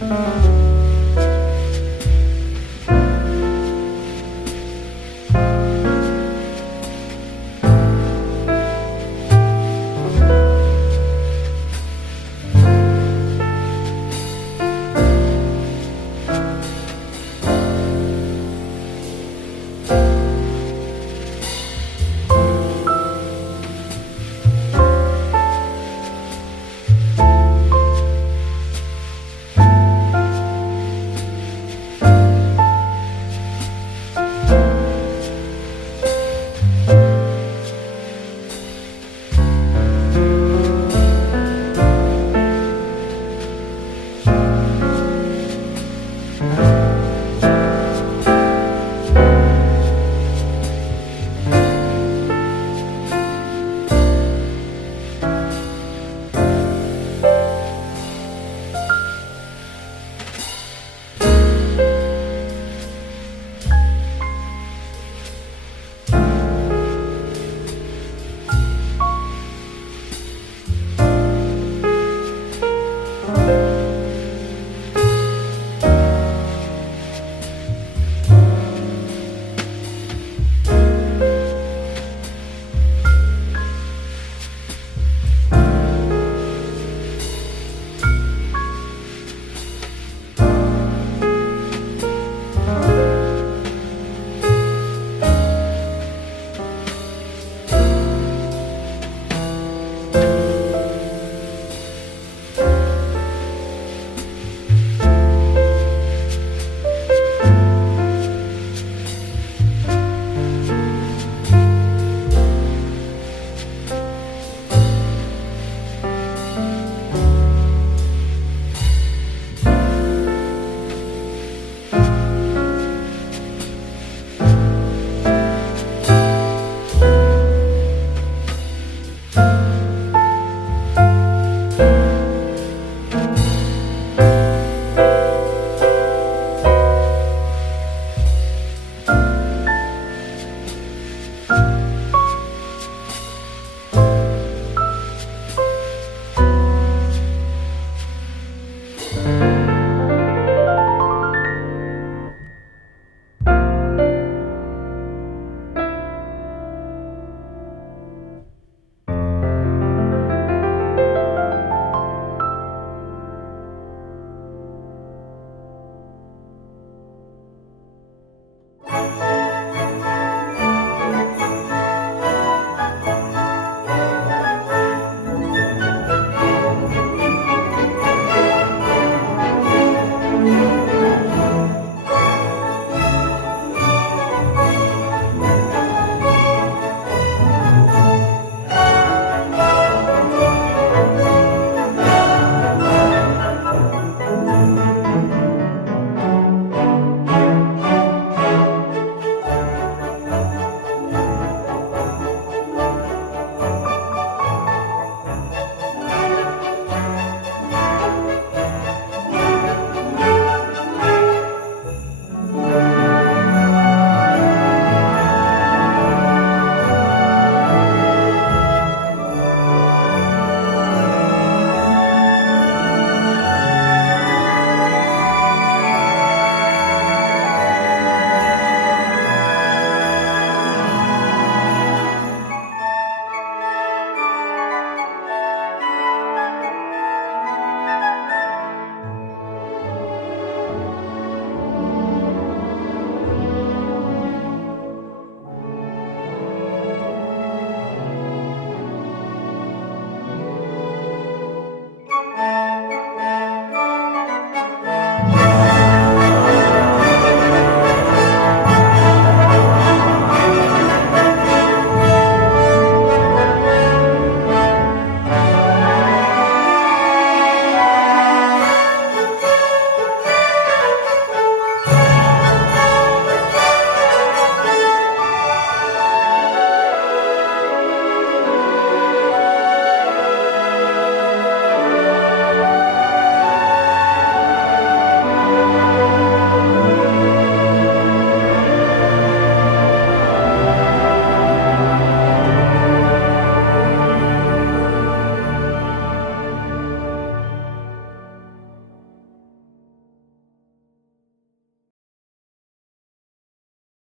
Thank uh you. -huh.